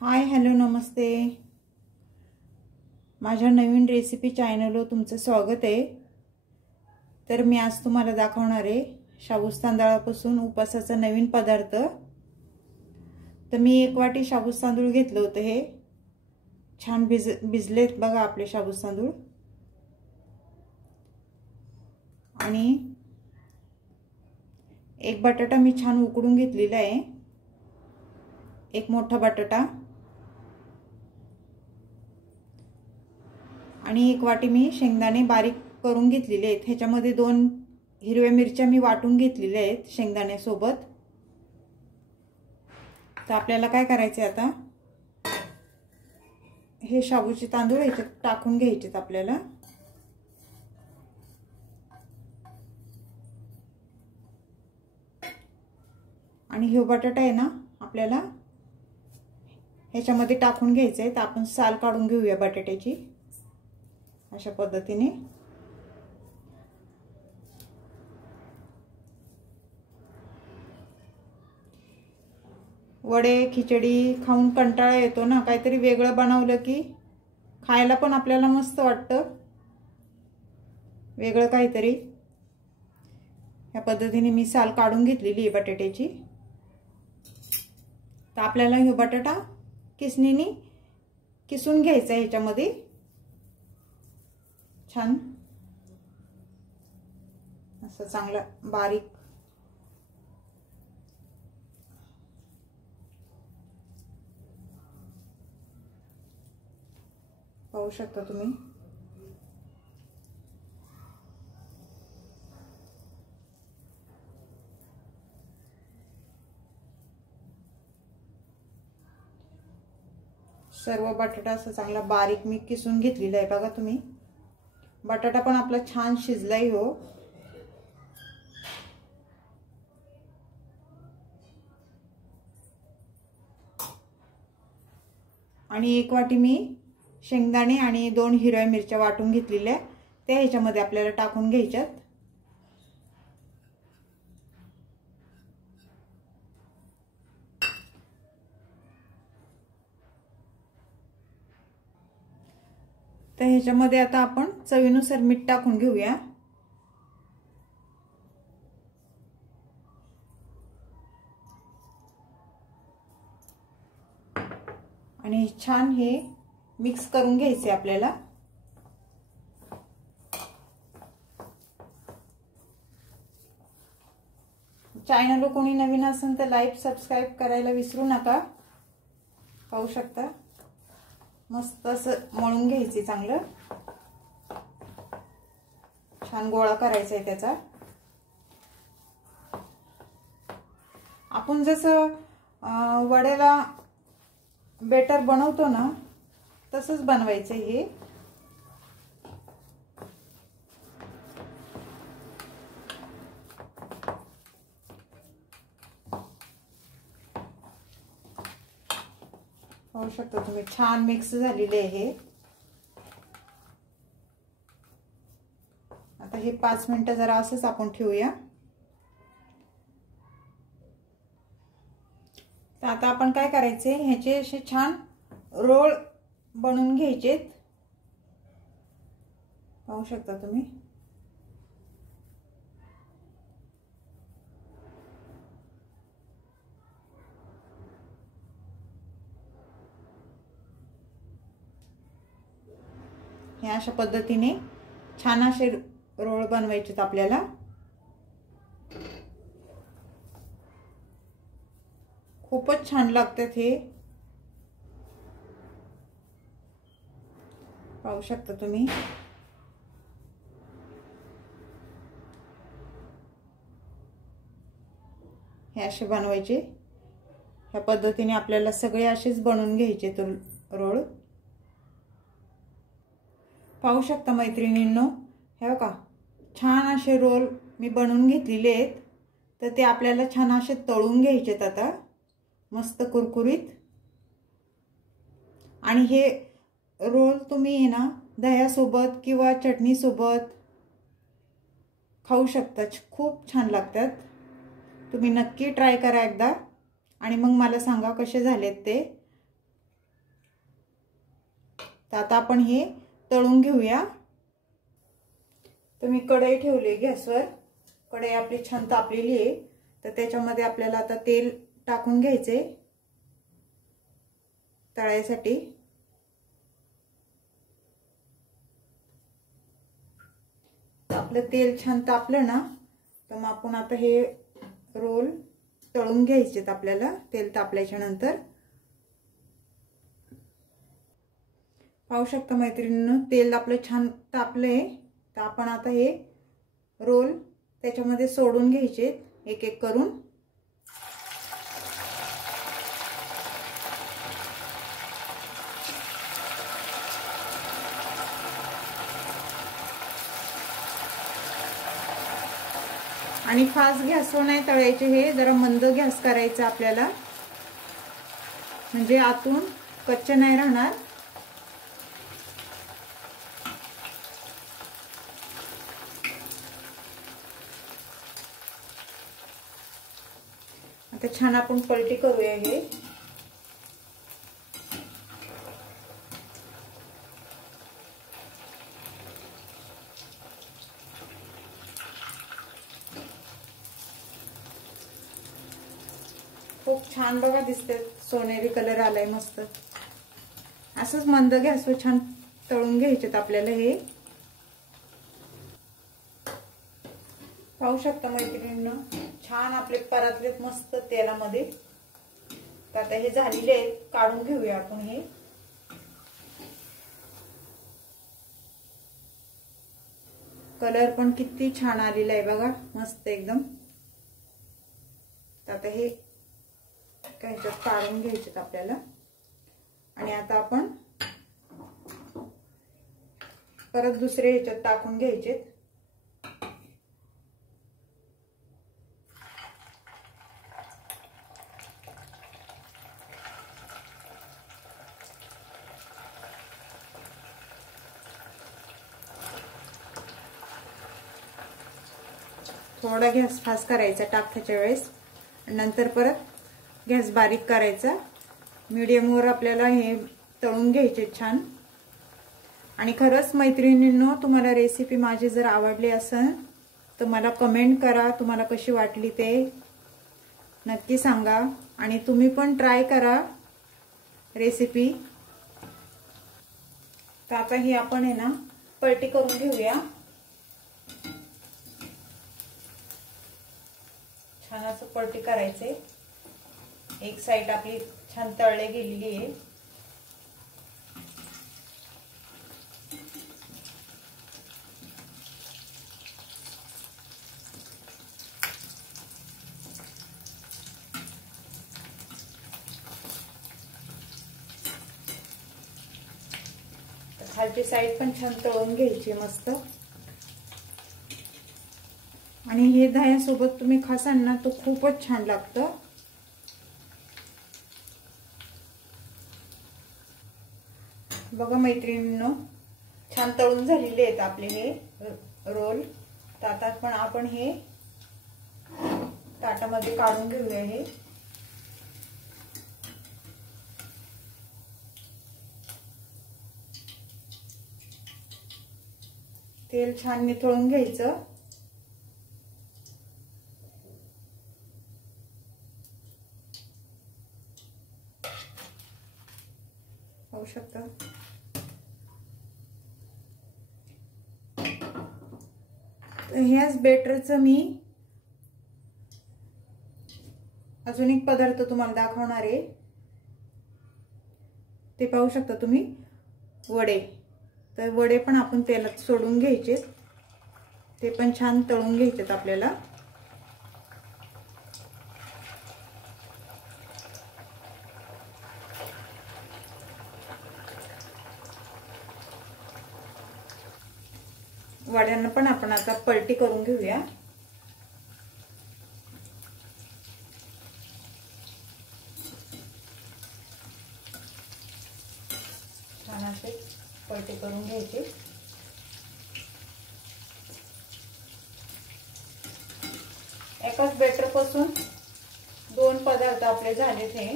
Hi hello नमस्ते। माझ्या नवीन recipe चॅनलवर तुमचं स्वागत आहे। तर मी आज तुम्हाला दाखवणार आहे शाबूस तांदळापासून उपासाचा नवीन पदार्थ। तर मी 1 वाटी शाबूस तांदूळ घेतलं होतं। हे छान भिजलेत बघा आपले शाबूस तांदूळ। आणि एक बटाटा मी छान उकडून घेतलेला आहे, एक मोठा बटाटा। आणि 1 वाटी मी शेंगदाणे बारीक करून घेतलेले आहेत। ह्याच्यामध्ये 2 हिरव्या मिरच्या मी वाटून घेतलेल्या आहेत शेंगदाण्यासोबत। तर आपल्याला काय करायचे आता, हे शाबूचे तांदूळ ह्याच्यात टाकून घ्यायचे आपल्याला। आणि हे बटाटा आहे ना आपल्याला ह्याच्यामध्ये टाकून घ्यायचे आहे। तर आपण साल काढून घेऊया बटाट्याची अशा पद्धतीने। वडे खिचडी खाऊन कंटाळा येतो ना, काहीतरी वेगळं बनवलं की खायला पण आपल्याला मस्त वाटतं, वेगळं काहीतरी। या पद्धतीने मी साल काढून घेतलेली आहे बटाट्याची। तर आपल्याला हे बटाटा किसणीने किसून घ्यायचा आहे ह्याच्यामध्ये छान असं चांगलं बारीक। पाहू शकता तुम्ही। सर्व बटाटा असं चांगला बारीक मी किसून घेतलेला आहे बघा तुम्ही। बटाटा पण आपला छान शिजलाय हो। आणि 1 वाटी मी शेंगदाणे आणि 2 हिरव्या मिरच्या वाटून घेतलेल्या त्या ह्याच्यामध्ये आपल्याला टाकून घ्यायच्यात। तर ह्याच्यामध्ये आता आपण चवीनुसार मीठ टाकून घेऊया। आणि छान हे मिक्स करून घ्यायचे आपल्याला। चॅनल कोणी नवीन असेल तर लाईक सबस्क्राइब करायला विसरू नका। पाहू शकता मस्त असं मळून घ्यायचे, चांगलं छान गोळा करायचा आहे त्याचा। आपण जसं वड्याला बेटर बनवतो ना तसंच बनवायचं हे। पाहू शकता तुम्ही छान मिक्स झालेले आहे। आता हे 5 मिनिटं जरा असंच आपण ठेवूया। तर आता आपण काय करायचे, ह्याचे असे छान रोल बनवून घ्यायचे। पाहू शकता तुम्ही। हे अशा पद्धतीने छान असे रोल बनवायचे आपल्याला। खूपच छान लागतात हे। पाहू शकता तुम्ही। हे असे बनवायचे, ह्या पद्धतीने आपल्याला सगळे असेच बनवून घ्यायचे रोल। पाहू शकता मैत्रिणींनो, हे बघा छान असे रोल मी बनवून घेतलेले आहेत। तर ते आपल्याला छान असे तळून घ्यायचेत आता मस्त कुरकुरीत। आणि हे रोल तुम्ही ना दह्यासोबत किंवा चटणी सोबत खाऊ शकता, खूप छान लागतात। तुम्ही नक्की ट्राय करा एकदा आणि मग मला सांगा कसे झालेत ते। तर आता आपण हे तळून घेऊया। तर मी कढई ठेवली गॅसवर, कढई आपली छान तापलेली आहे। तर त्याच्यामध्ये आपल्याला आता तेल टाकून घ्यायचे तळायसाठी। आपलं तेल छान तापलं ना तर मग आपण आता हे रोल तळून घ्यायचेत आपल्याला तेल तापल्याच्या नंतर। पाहू शकता मैत्रिणींनो, तेल आपलं छान तापलंय। तर आपण आता हे रोल त्याच्यामध्ये सोडून घ्यायचे एक एक करून। आणि फास्ट गॅसवर नाही तळायचे, हे जरा मंद गॅस करायचा आपल्याला, म्हणजे आतून कच्चे नाही राहणार। आता छान आपण पलटी करूया हे। खूप छान बघा दिसते, सोनेरी कलर आलाय मस्त। असंच मंद गॅसवर छान तळून घ्यायचेत आपल्याला हे। पाहू शकता मैत्रिणींनो, छान आपले परतलेत मस्त तेलामध्ये। तर आता हे झालेले आहेत, काढून घेऊया आपण हे। कलर पण किती छान आलेला आहे बघा, मस्त एकदम। तर आता हे ह्याच्यात काढून घ्यायचेत आपल्याला। आणि आता आपण परत दुसरे ह्याच्यात टाकून घ्यायचेत। थोडा गॅस फास्ट करायचा टाकण्याच्या वेळेस, नंतर परत गॅस बारीक करायचा। मीडियमवर आपल्याला हे तळून घ्यायचे छान। आणि खरंच मैत्रिणींनो, तुम्हाला रेसिपी माझी जर आवडली असेल तर मला कमेंट करा, तुम्हाला कशी वाटली ते नक्की सांगा। आणि तुम्ही पण ट्राय करा रेसिपी। तर आता ही आपण आहे ना पलटी करून घेऊया। छान असं पलटी करायचे, एक साइड आपली छान तळले गेलेली आहे। खालची साइड पण छान तळून घ्यायची मस्त। आणि हे दह्यासोबत तुम्ही खासाल ना तो खूपच छान लागतं। बघा मैत्रिणींनो, छान तळून झालेले आहेत आपले हे रोल। तर आता पण आपण हे ताटामध्ये काढून घेऊया हे। तेल छान निथळून घ्यायचं। पाहू शकता ह्याच बेटरचं मी अजून एक पदार्थ तुम्हाला दाखवणार आहे। ते पाहू शकता तुम्ही, वडे। तर वडे पण आपण तेलात सोडून घ्यायचे, ते पण छान तळून घ्यायचेत आपल्याला। वड्यांना पण आपण आता पलटी करून घेऊया। छान असे पलटी करून घ्यायचे। एकाच बेटर पासून दोन पदार्थ आपले झाले थे।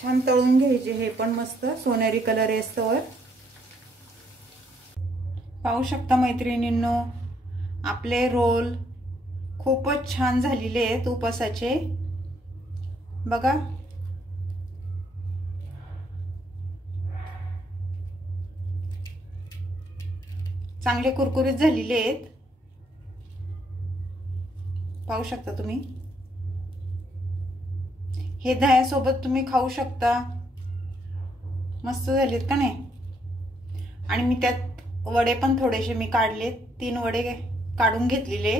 छान तळून घ्यायचे, हे पण मस्त सोनेरी कलर येस्तवर. पाहू शकता मैत्रिणींनो, आपले रोल खूपच छान झालेले आहेत उपासाचे. बघा, चांगले कुरकुरीत झालेले आहेत. पाहू शकता तुम्ही. हे दह्यासोबत तुम्ही खाऊ शकता. मस्त झालेत का नाही. आणि मी त्यात वडे पण थोडेसे मी काढलेत. 3 वडे काढून घेतलेले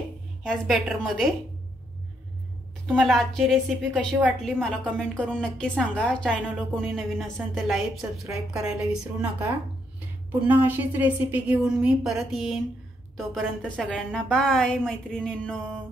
ह्याच बॅटरमध्ये. तुम्हाला आजची रेसिपी कशी वाटली मला कमेंट करून नक्की सांगा. चॅनलला कोणी नवीन असेल तर लाईक सबस्क्राईब करायला विसरू नका. पुन्हा अशीच रेसिपी घेऊन मी परत येईन. तोपर्यंत सगळ्यांना बाय मैत्रिणींनो.